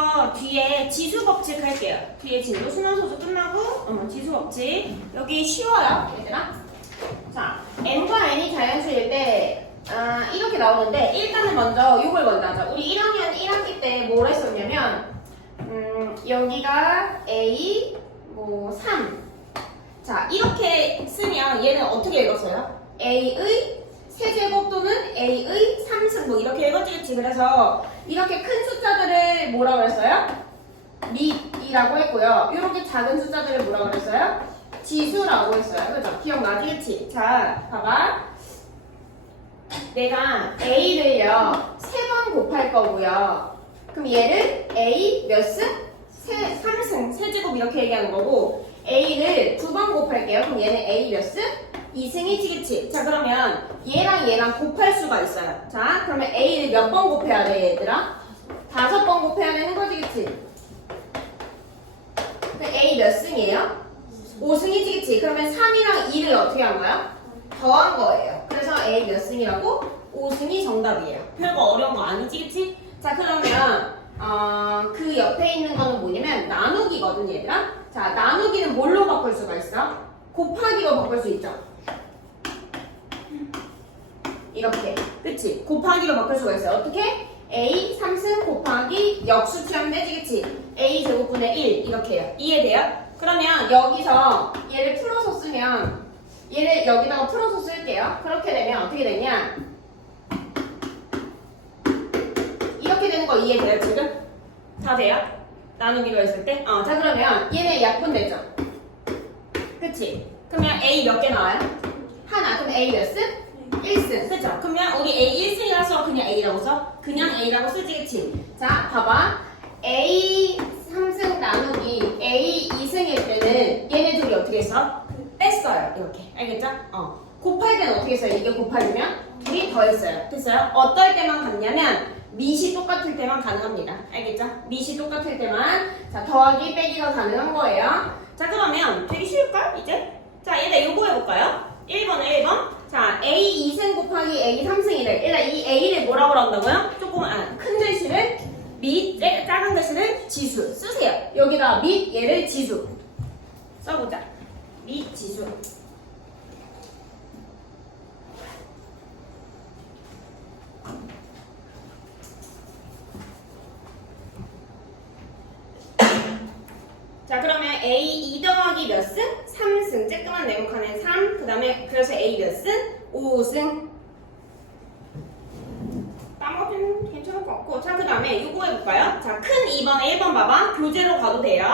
이거 뒤에 지수 법칙 할게요. 뒤에 진도 순환소수 끝나고 지수 법칙. 여기 쉬워요, 얘들아. 자, n과 n이 자연수일 때 이렇게 나오는데 일단은 먼저 이걸 먼저 하자. 우리 1학년 1학기 때 뭘 했었냐면 여기가 a 3. 자, 이렇게 쓰면 얘는 어떻게 읽었어요? a의 세제곱 또는 a의 3승 뭐 이렇게 읽어지겠지. 그래서 이렇게 큰 숫자들을 뭐라고 그랬어요? 밑이라고 했고요. 이렇게 작은 숫자들을 뭐라고 그랬어요? 지수라고 했어요. 그죠? 기억나지? 자, 봐봐. 내가 a를요 3번 곱할 거고요. 그럼 얘를 a 몇 승? 3승, 세제곱 이렇게 얘기하는 거고, a를 2번 곱할게요. 그럼 얘는 a 몇 승? 2승이지겠지. 자, 그러면 얘랑 곱할 수가 있어요. 자, 그러면 a를 몇 번 곱해야 돼, 얘들아? 5번 곱해야 되는 거지겠지. 그럼 a 몇 승이에요? 5승이지겠지. 그러면 3이랑 2를 어떻게 한 거야? 더한 거예요. 그래서 a 몇 승이라고? 5승이 정답이에요. 별거 어려운 거 아니지겠지? 자, 그러면 그 옆에 있는 거는 뭐냐면 나누기거든, 얘들아. 자, 나누기는 뭘로 바꿀 수가 있어? 곱하기로 바꿀 수 있죠. 이렇게, 그치? 곱하기로 바꿀 수가 있어요. 어떻게? a 3승 곱하기 역수 취하되지겠지? a 제곱분의 1 이렇게 해요. 이해돼요? 그러면 여기서 얘를 풀어서 쓰면 얘를 여기다가 풀어서 쓸게요. 그렇게 되면 어떻게 되냐? 이렇게 되는 거 이해돼요, 지금? 다 돼요? 나누기로 했을 때? 자, 그러면 얘네 약분되죠? 그치? 그러면 A 몇 개 나와요? 하나. 그럼 A 몇 승? 1승. 그죠? 그러면 우리 A 1승이라서 그냥 A라고 써? 그냥 A라고 쓰지, 그치? 자, 봐봐. A 3승 나누기 A 2승일 때는 얘네 둘이 어떻게 써? 뺐어요. 이렇게. 알겠죠? 곱할 때는 어떻게 써요? 이게 곱하면 둘이 더했어요. 됐어요? 어떨 때만 같냐면 밑이 똑같을 때만 가능합니다. 알겠죠? 밑이 똑같을 때만 자 더하기 빼기가 가능한 거예요. 자, 그러면 되게 쉬울까? 이제? 자, 얘네 요거 해볼까요? 1번은 1번. 자, A 2승 곱하기 A 3승이래. 일단 이 A를 뭐라고 한다고요? 조금 큰 글씨를 밑, 작은 글씨를 지수 쓰세요. 여기다 밑, 얘를 지수 써보자. 밑 지수. 자, 그러면 A 2 더하기 몇 승? 3승. 쬐끄만 네모칸에 3. 그 다음에 그래서 A 몇 승? 5승. 나머지는 괜찮을 것 같고. 자, 그 다음에 이거 해볼까요? 자, 큰 2번에 1번 봐봐. 교재로 가도 돼요.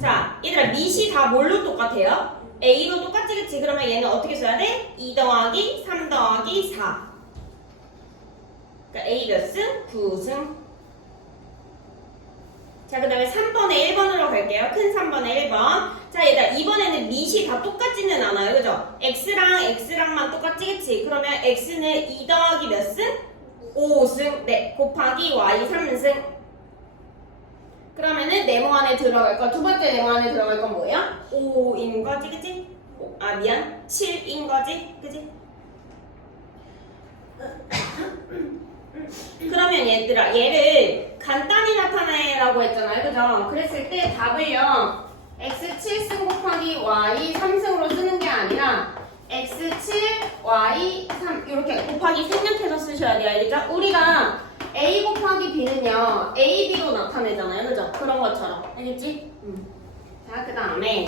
자, 얘들아 밑이 다 뭘로 똑같아요? A로 똑같지겠지? 그러면 얘는 어떻게 써야 돼? 2 더하기 3 더하기 4. 그러니까 A 몇 승? 9승. 자, 그 다음에 3번에 1번으로 갈게요. 큰 3번에 1번. 자, 얘들아, 이번에는 밑이 다 똑같지는 않아요. 그죠? X랑만 똑같지겠지? 그러면 X는 2 더하기 몇 승? 5승. 네, 곱하기 Y 3승. 그러면은 네모 안에 들어갈 거, 두 번째 네모 안에 들어갈 건 뭐예요? 5인 거지, 그치? 미안. 7인 거지, 그치? 그러면 얘들아, 얘를 간단히 나타내라고 했잖아요, 그죠? 그랬을 때 답을요, x 7승 곱하기 y 3승으로 쓰는 게 아니라 x 7, y 3 이렇게 곱하기 생략해서 쓰셔야 돼요, 알겠죠? 우리가 a 곱하기 b는요, a, b로 나타내잖아요, 그죠? 그런 것처럼, 알겠지? 자, 그 다음에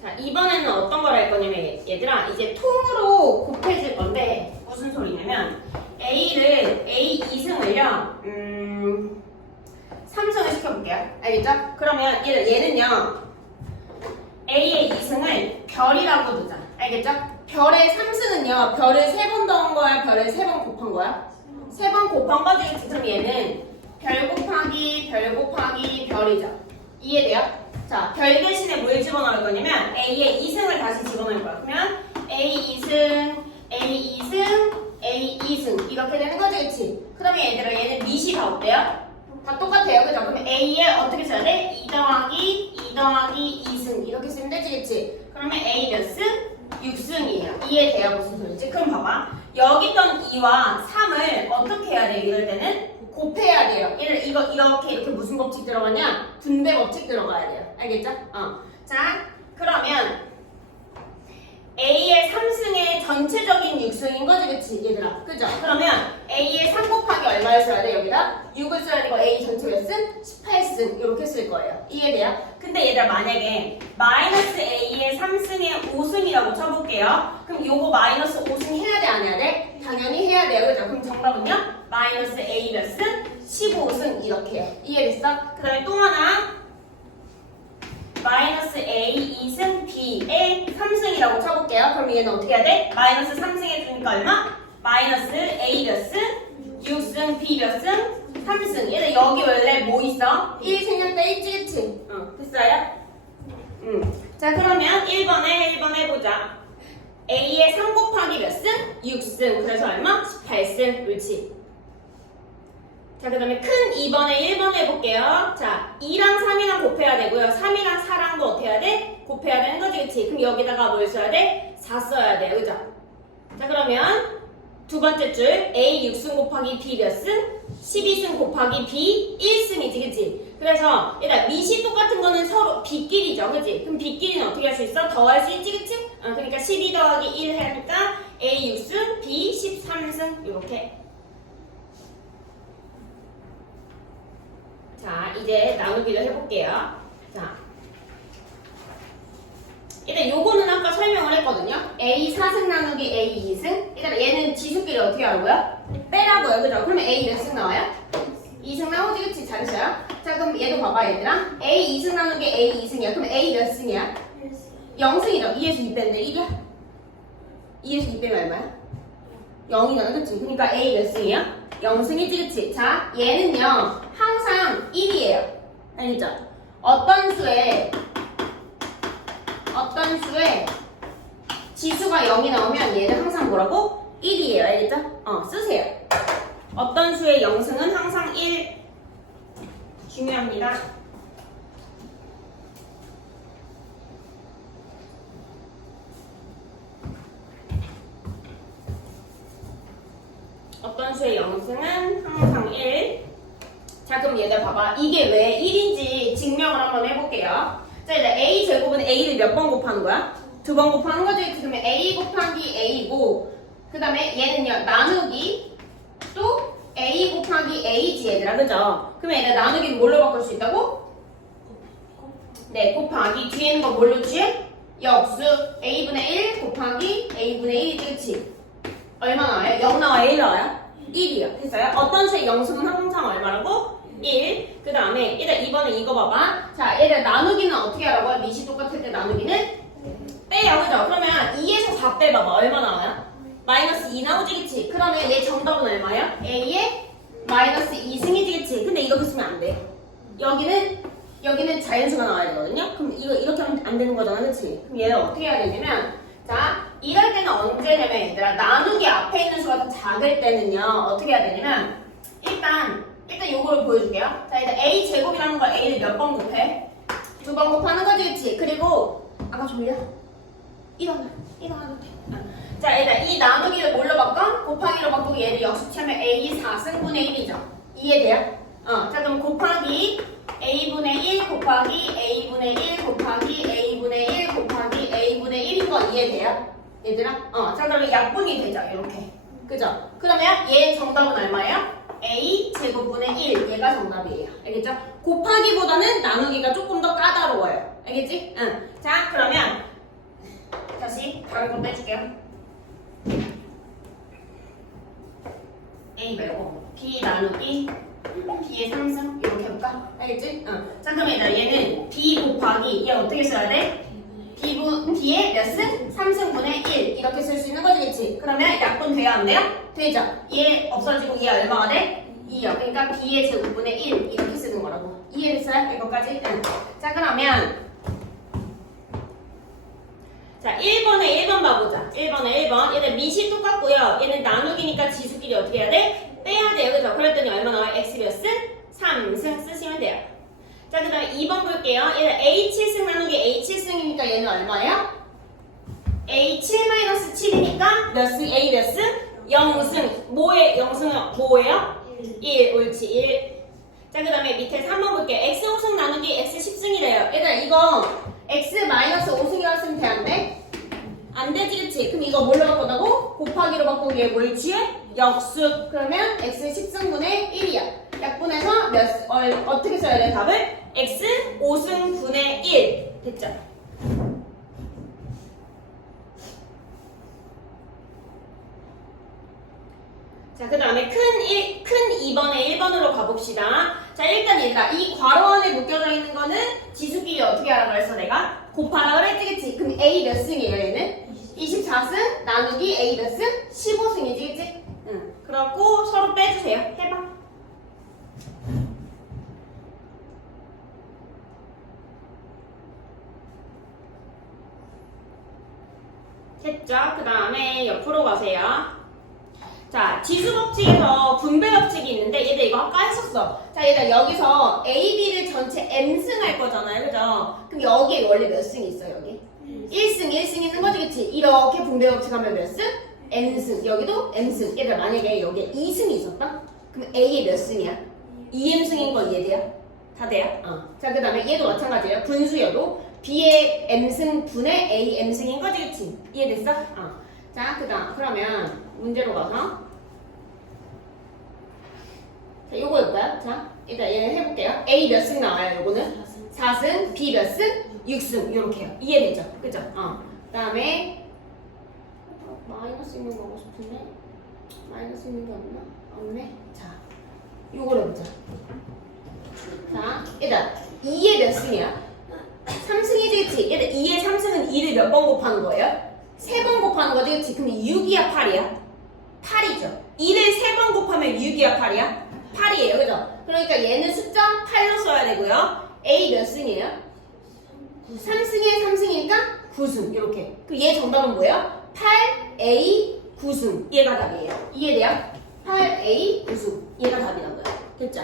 자, 이번에는 어떤 걸 할 거냐면 얘들아, 이제 통으로 곱해질 건데 무슨 소리냐면 A 2승을요 3승을 시켜볼게요. 알겠죠? 그러면 얘는요 A의 2승을 별이라고 두자. 알겠죠? 별의 3승은요 별을 3번 더한 거야? 별을 3번 곱한 거야? 3번 곱한 거지. 그럼 얘는 별 곱하기 별이죠. 이해돼요? 자, 별 대신에 뭘 집어넣을 거냐면 A의 2승을 다시 집어넣을 거야. 그러면 A 2승, A 2승, A 2승 이렇게 되는 거지, 그치? 그러면 얘들아, 얘는 밑이 다 어때요? 다 똑같아요, 그죠? 그러면 A에 어떻게 써야 돼? 2 더하기 2승 이렇게 쓰면 되지, 그치? 그러면 A 몇 승? 6승이에요. 이해돼요? 무슨 소리지? 그럼 봐봐. 여기 있던 2와 3을 어떻게 해야 돼? 이럴 때는 이렇게 무슨 법칙 들어가냐? 분배 법칙 들어가야 돼요. 알겠죠? 자, 그러면 A의 3승의 전체적인 6승인 거지, 그치? 얘들아. 그죠? 그러면 A의 3 곱하기 얼마를 써야 돼, 여기다? 6을 써야 되고 A 전체 몇 승? 18승. 이렇게 쓸 거예요. 이해돼요? 근데 얘들아, 만약에 마이너스 A의 3승의 5승이라고 쳐볼게요. 그럼 요거 마이너스 5승 해야 돼, 안 해야 돼? 당연히 해야 돼요. 그죠? 그럼 정답은요? 마이너스 A 몇 승? 15승. 이렇게. 이해됐어? 그 다음에 또 하나. 마이너스 A 2승 B의 3승이라고 쳐볼게요. 그럼 얘는 어떻게 해야 돼? 마이너스 3승 해주니까 얼마? 마이너스 A 몇 승? 6승 B 몇 승? 3승. 얘는 여기 원래 뭐 있어? 1승이었다 있지 그치? 됐어요? 자 그러면 1번에 해보자. A의 3 곱하기 몇 승? 6승. 그래서 얼마? 18승. 그렇지. 자, 그 다음에 큰 2번에 1번 해볼게요. 자, 2랑 3이랑 곱해야 되고요. 3이랑 4랑도 어떻게 해야 돼? 곱해야 되는 거지, 그치? 그럼 여기다가 뭘 써야 돼? 4 써야 돼, 그죠? 자, 그러면 두 번째 줄 A 6승 곱하기 B 몇 승? 12승 곱하기 B 1승이지, 그치? 그래서 일단 밑이 똑같은 거는 서로 B끼리죠, 그치? 그럼 B끼리는 어떻게 할 수 있어? 더할 수 있지, 그치? 그러니까 12 더하기 1 하니까 A 6승, B 13승 이렇게. 자, 이제 나누기를 해볼게요. 자, 일단 요거는 아까 설명을 했거든요. A 4승 나누기 A 2승. 일단 얘는 지수끼리 어떻게 하라고요? 빼라고요, 그죠? 그러면 A 몇 승 나와요? 2승 나오지, 그치? 잘했어요. 자, 그럼 얘도 봐봐, 얘들아. A 2승 나누기 A 2승이야. 그럼 A 몇 승이야? 0승이죠. 2에서 2 빼는데 1이야? 2에서 2 빼면 얼마야? 0이잖아, 그치? 그러니까 A 몇 승이야? 0승이지, 그치? 자, 얘는요, 항상 1이에요. 알겠죠? 어떤 수에 지수가 0이 나오면 얘는 항상 뭐라고? 1이에요. 알겠죠? 쓰세요. 어떤 수의 0승은 항상 1. 중요합니다. 어떤 수의 0승은 항상 1. 자, 그럼 얘들 봐봐. 이게 왜 1인지 증명을 한번 해볼게요. 자, 일단 A 제곱은 A를 몇 번 곱하는 거야? 2번 곱하는 거지. 그러면 A 곱하기 A고, 그 다음에 얘는요, 나누기 또 A 곱하기 A지, 얘들아. 그죠? 그러면 얘들 나누기는 뭘로 바꿀 수 있다고? 네, 곱하기. 뒤에 있는 거 뭘로 취해? 역수. A분의 1 곱하기 A분의 1이지, 그치? 얼마 나와요? 0 나와요? 1 나와요? 1이요. 됐어요? 어떤 수의 영수는 항상 얼마라고? 1. 그 다음에 일단 2번은 이거 봐봐. 자, 얘들 나누기는 어떻게 하라고요? 밑이 똑같을 때 나누기는 빼요. 그죠? 그러면 2에서 4 빼봐봐. 얼마 나와요? 마이너스 2 나오지, 그치? 그러면 얘 정답은 얼마야? A의 마이너스 2승이지, 그치? 근데 이렇게 쓰면 안 돼. 여기는 자연수가 나와야 되거든요? 그럼 이거 이렇게 하면 안 되는 거잖아, 그치? 그럼 얘를 어떻게 해야 되냐면, 자, 이럴 때는 언제냐면 얘들아, 나누기 앞에 있는 수가 더 작을 때는요, 어떻게 해야 되냐면, 일단 요거를 보여줄게요. 자, 일단 A 제곱이라는 걸 A를 몇 번 곱해? 2번 곱하는 거지, 그치? 그리고, 아까 졸려? 일어나도 돼. 자, 일단 이 나누기를 뭘로 바꿔? 곱하기로 바꾸고 얘를 역수치하면 A 4승분의 1이죠. 이해돼요? 자, 그럼 곱하기 A분의 1 곱하기 A분의 1 곱하기 A분의 1 곱하기 A분의 1인 거 이해돼요? 얘들아? 자, 그러면 약분이 되죠, 이렇게. 그죠? 그러면 얘 정답은 얼마예요? A 제곱분의 1. 얘가 정답이에요. 알겠죠? 곱하기보다는 나누기가 조금 더 까다로워요. 알겠지? 응. 자, 그러면 다시 다른 거 빼줄게요. A 말고 B 나누기 B의 3승 이렇게 해볼까? 알겠지? 자, 그러면 얘는 B 곱하기 얘 어떻게 써야 돼? B의 몇 승? 3승분의 1 이렇게 쓸 수 있는 거지, 그치? 그러면 약분 돼야 안 돼요? 되죠? 얘 없어지고 얘 얼마가 돼? 2요. 그러니까 B의 제곱분의 1 이렇게 쓰는 거라고. 이해됐어요? 이거까지? 응. 자, 그러면 자, 1번에 1번 봐보자. 1번에 1번. 얘는 밑이 똑같고요. 얘는 나누기니까 지수끼리 어떻게 해야 돼? 빼야 돼요. 그죠? 그랬더니 얼마 나와요? X 몇 승? 3승 쓰시면 돼요. 자, 그 다음에 2번 볼게요. 얘는 A 7승 나누기 A 7승이니까 얘는 얼마예요? A 7-7이니까 몇 승? A 몇 승? 0승. 뭐의 0승은 뭐예요? 1. 옳지, 1. 자, 그 다음에 밑에 3번 볼게요. x 5승 나누기 x 10승이래요. 얘들아, 이거 x 마이너스 5승이라고 쓰면 돼, 안 돼? 안 되지, 그치? 그럼 이거 뭘로 바꾼다고? 곱하기로 바꾸기 위해 뭘 취해? 역수. 그러면 x 10승분의 1이야. 약분해서 어떻게 써야 돼, 답을? x 5승분의 1. 됐죠? 자, 그 다음에 큰 2번에 1번으로 가봅시다. 자, 일단 얘들아, 이 괄호 안에 묶여져 있는 거는 지수끼리 어떻게 하라고 했어, 내가? 곱하라 그랬지, 그치? 그럼 A 몇 승이에요, 얘는? 24승 나누기 A 몇 승? 15승이지, 그치? 응. 그렇고 서로 빼주세요. 해봐. 했죠? 그 다음에 옆으로 가세요. 자, 지수 법칙에서 분배 법칙이 있는데 얘들 이거 아까 했었어. 자, 얘들 여기서 A, B를 전체 M승 할 거잖아요. 그죠? 그럼 여기에 원래 몇 승이 있어, 여기? 1승 있는 거지, 그치? 이렇게 분배 법칙 하면 몇 승? M승. 여기도 M승. 얘들 만약에 여기에 2승이 있었다? 그럼 A에 몇 승이야? 2M승인 거 이해돼요? 다 돼요? 자, 그 다음에 얘도 마찬가지예요. 분수여도 B의 M승 분의 A M승인 거지, 그치? 이해됐어? 자, 그러면 문제로 가서 자, 요거 볼까요? 자, 일단 얘는 해볼게요. A 몇 승 나와요, 요거는? 4승, B 몇 승? 6승, 요렇게요. 이해되죠? 그죠? 그 다음에 마이너스 있는 거 하고 싶은데 마이너스 있는 게 없나? 없네. 자, 요거를 보자. 자, 일단 2에 몇 승이야? 3승이지, 그치? 얘들 2에 3승은 2를 몇 번 곱하는 거예요? 3번 곱하는 거지, 그치? 그럼 6이야, 8이야? 8이죠. 2를 3번 곱하면 6이야, 8이야? 8이에요, 그죠? 그러니까 얘는 숫자 8로 써야 되고요. A 몇 승이에요? 3승에 3승이니까 9승, 이렇게. 그럼 얘 정답은 뭐예요? 8A 9승. 얘가 답이에요. 이해돼요? 8A 9승. 얘가 답이란 거예요. 됐죠?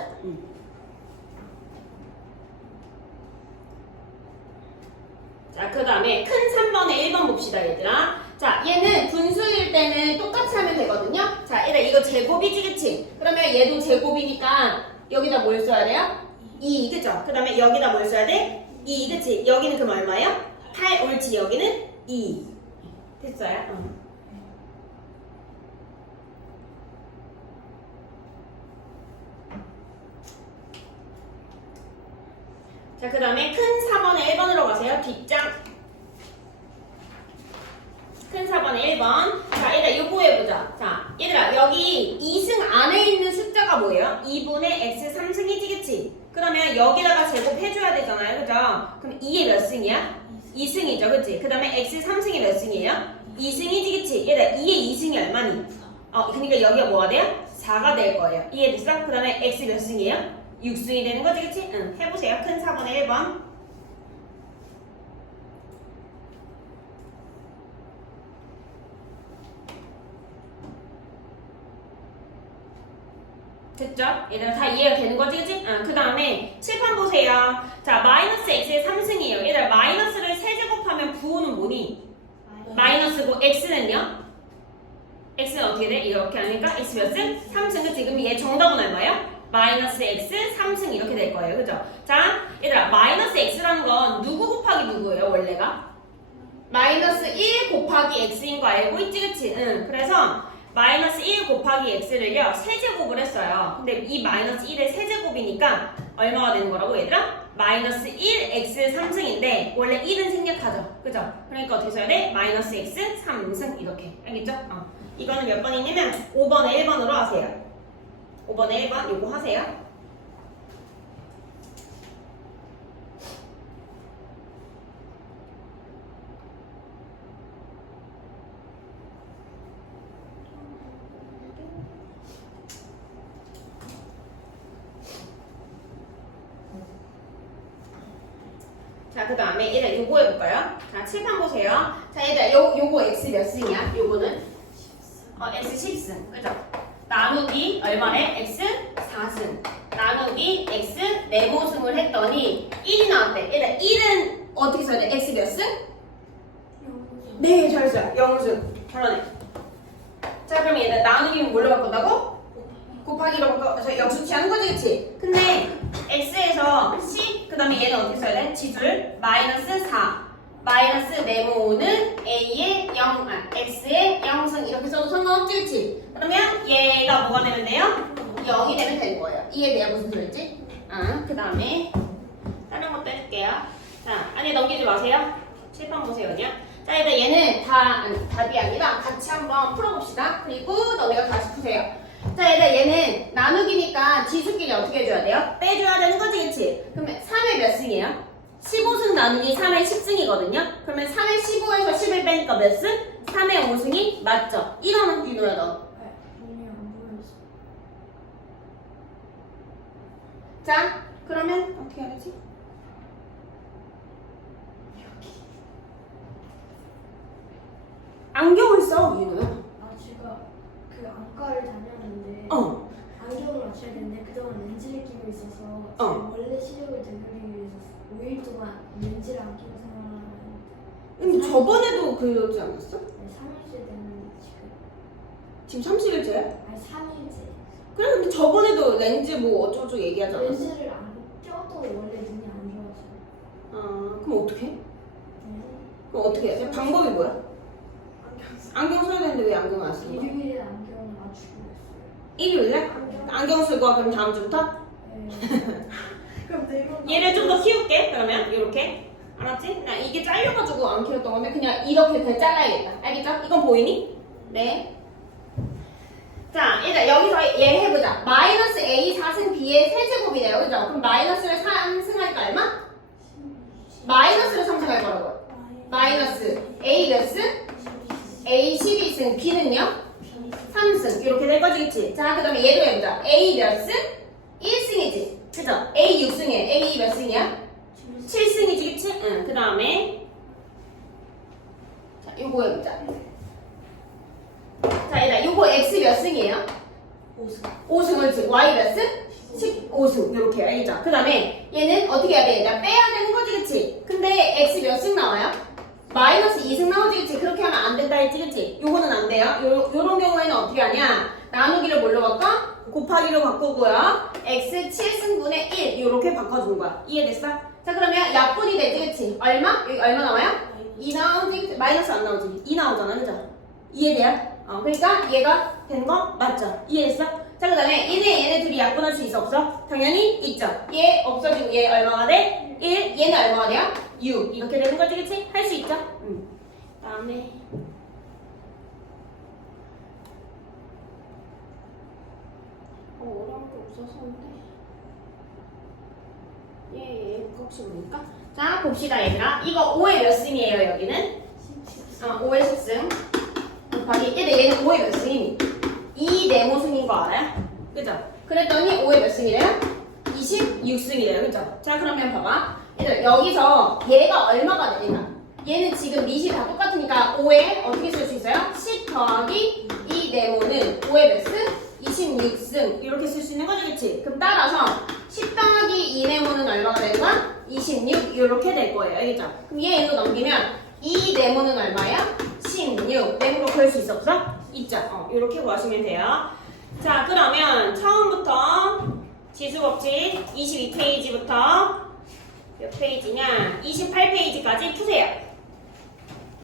자, 그 다음에 큰 3번에 1번 봅시다, 얘들아. 자, 얘는 분수일 때는 똑같이 하면 되거든요. 자, 얘들아, 이거 제곱이지, 그치? 그러면 얘도 제곱이니까 여기다 뭘 써야 돼요? 2, 그죠? 그 다음에 여기다 뭘 써야 돼? 2, 그치? 여기는 그럼 얼마예요? 8, 옳지. 여기는 2. 됐어요? 자, 그 다음에 큰 4번에 1번으로 가세요. 뒷장. 큰 4번에 1번. 자, 얘들아, 요거 해보자. 자, 얘들아, 여기 2승 안에 있는 숫자가 뭐예요? 2분의 x 3승이지, 그치? 그러면 여기다가 제곱해줘야 되잖아요, 그죠? 그럼 2에 몇 승이야? 2승이죠, 그치? 그 다음에 x 3승이 몇 승이에요? 2승이지, 그치? 얘들아, 2의 2승이 얼마니? 그러니까 여기가 뭐가 돼요? 4가 될 거예요. 이해됐어? 그 다음에 x 몇 승이에요? 6승이 되는 거지, 그치? 응, 해보세요. 큰 4번에 1번. 됐죠? 얘들아 다 이해가 되는 거지, 그치? 그 다음에 칠판 보세요. 자, 마이너스 x의 3승이에요. 얘들아, 마이너스를 세제곱하면 부호는 뭐니? 마이너스고, x는요? x는 어떻게 돼? 이렇게 하니까 x 몇 승? 3승, 그치? 그럼 얘 정답은 얼마예요? 마이너스 x 3승 이렇게 될 거예요. 그죠? 자, 얘들아, 마이너스 x라는 건 누구 곱하기 누구예요, 원래가? 마이너스 1 곱하기 x인 거 알고 있지, 그치? 응, 그래서 마이너스 1 곱하기 x를요, 세제곱을 했어요. 근데 이 마이너스 1의 세제곱이니까 얼마가 되는 거라고, 얘들아? 마이너스 1x 3승인데 원래 1은 생략하죠. 그죠? 그러니까 어떻게 써야 돼? 마이너스 x 3승 이렇게. 알겠죠? 이거는 몇 번이냐면 5번에 1번으로 하세요. 5번에 1번 요거 하세요. 자, 그 다음에 얘들 요거 해볼까요? 자, 칠판 보세요. 자, 얘들 요거 x 몇 승이야? 요거는 x 10승. 그죠? 나누기 얼마래? x 4승. 나누기 x 네모승을 했더니 1이 나왔대. 얘들 1은 어떻게 써야 돼? x 몇 승? 네, 잘했어요. 0승. 잘하네. 자, 그럼 얘들 나누기는 뭘로 바꾼다고? 곱하기로 바꿔 역수치 하는 거지, 그치? 근데 x에서 c, 그 다음에 얘는 어떻게 써야 돼? 지수를 마이너스 4 마이너스 네모는 a의 0, x의 0승 이렇게 써도 상관없지, 그치? 그러면 얘가 뭐가 되면 돼요? 0이 되면 되는 거예요. 이해돼요? 무슨 소리지? 그 다음에 다른 것도 해줄게요. 자, 안에 넘기지 마세요. 칠판 보세요, 그냥. 자, 일단 얘는 답이 아니라 같이 한번 풀어봅시다. 그리고 너네가 다시 푸세요. 자, 일단 얘는 나누기니까 지수끼리 어떻게 해줘야 돼요? 빼줘야 되는 거지, 그치? 그러면 3의 몇 승이에요? 15승 나누기 3의 10승이거든요? 그러면 3의 15에서 10을 빼니까 몇 승? 3의 5승이 맞죠? 이거는 뒤로야 너. 자, 그러면 어떻게 해야 되지? 안경을 써, 유노야. 제가 그 안과를 다녔는데 안경을 맞춰야 되는데 그동안 렌즈를 끼고 있어서 제 원래 시력을 되돌리기 위해서 5일 동안 렌즈를 안 끼고 생활하는데 근데 저번에도 그러지 않았어? 3일째 됐는데 지금 30일째야? 아니 3일째 그래, 근데 저번에도 렌즈 뭐 어쩌고저쩌고 얘기하지 않았어? 렌즈를 안 껴도 원래 눈이 안 좋아져요. 그럼 어떻게 해? 네. 그럼 어떻게 해? 방법이 뭐야? 안경 써야 되는데 왜 안경 안 쓰는 거야? 일요일에 안경을 맞추고 있어요. 일요일에? 안경 쓸 거야, 그럼 다음 주부터? 네. 그럼 내가 얘를 좀 더 키울게, 그러면. 이렇게. 알았지? 나 이게 잘려가지고 안 키웠던 건데 그냥 이렇게 그냥 잘라야겠다. 알겠죠? 이건 보이니? 네. 자, 일단 여기서 얘 해보자. 마이너스 a 4승 b의 세제곱이래요. 그죠? 그럼 마이너스를 3승하니까 얼마? 마이너스를 3승할 거라고요. 마이너스 a 몇 승? a 12승, b는요? 3승. 이렇게 될 거지, 그치? 자, 그 다음에 얘도 해보자. a 몇 승? 1승이지. 그죠? a 6승이에요. a 몇 승이야? 7승이지, 그치? 응. 그 다음에 자, 요거 해보자. 자, 얘들아, 요거 x 몇 승이에요? 5승. 5승을 지 y 몇 승? 15승. 이렇게 알겠죠? 그 다음에 얘는 어떻게 해야 돼? 얘들아, 빼야 되는 거지, 그치? 근데 x 몇 승 나와요? 마이너스 2승 나오지, 그치? 그렇게 하면 안 된다 했지, 그치? 요거는 안 돼요. 요런 경우에는 어떻게 하냐? 나누기를 뭘로 바꿔? 곱하기로 바꾸고요. x 7승분의 1 요렇게 바꿔준 거야. 이해됐어? 자, 그러면 약분이 되지, 그치? 얼마? 여기 얼마 나와요? 2 나오지? 마이너스 안 나오지? 2 나오잖아, 그죠? 이해돼요? 그러니까 얘가 된 거 맞죠? 이해됐어? 자, 그 다음에 얘네 둘이 약분할 수 있어, 없어? 당연히 있죠. 얘 없어지고 얘 얼마가 돼? 1, 얘는 얼마가 돼요? 6 이렇게 되는 거지, 그치? 할 수 있죠? 다음에 어려운 게 없어서 근데 혹시 모르니까 자, 봅시다, 얘들아. 이거 5의 몇 승이에요, 여기는? 5의 10승 곱하기 1에 얘는 5의 몇 승이니? 2 네모승인 거 알아요? 그죠? 그랬더니 5의 몇 승이래요? 26승이래요, 그죠? 자, 그러면 봐봐. 얘들 여기서 얘가 얼마가 되니까 얘는 지금 밑이 다 똑같으니까 5에 어떻게 쓸 수 있어요? 10 더하기 2 네모는 5의 몇 승? 26승 이렇게 쓸 수 있는 거죠, 그치? 그럼 따라서 10 더하기 2 네모는 얼마가 되는 거야? 26 이렇게 될 거예요, 알겠죠? 그럼 얘 이거 넘기면 2 네모는 얼마야? 16 네모로 구할 수 있어, 없어? 있죠? 이렇게 구하시면 돼요. 자, 그러면 처음부터 지수법칙 22페이지부터 몇 페이지냐? 28페이지까지 푸세요.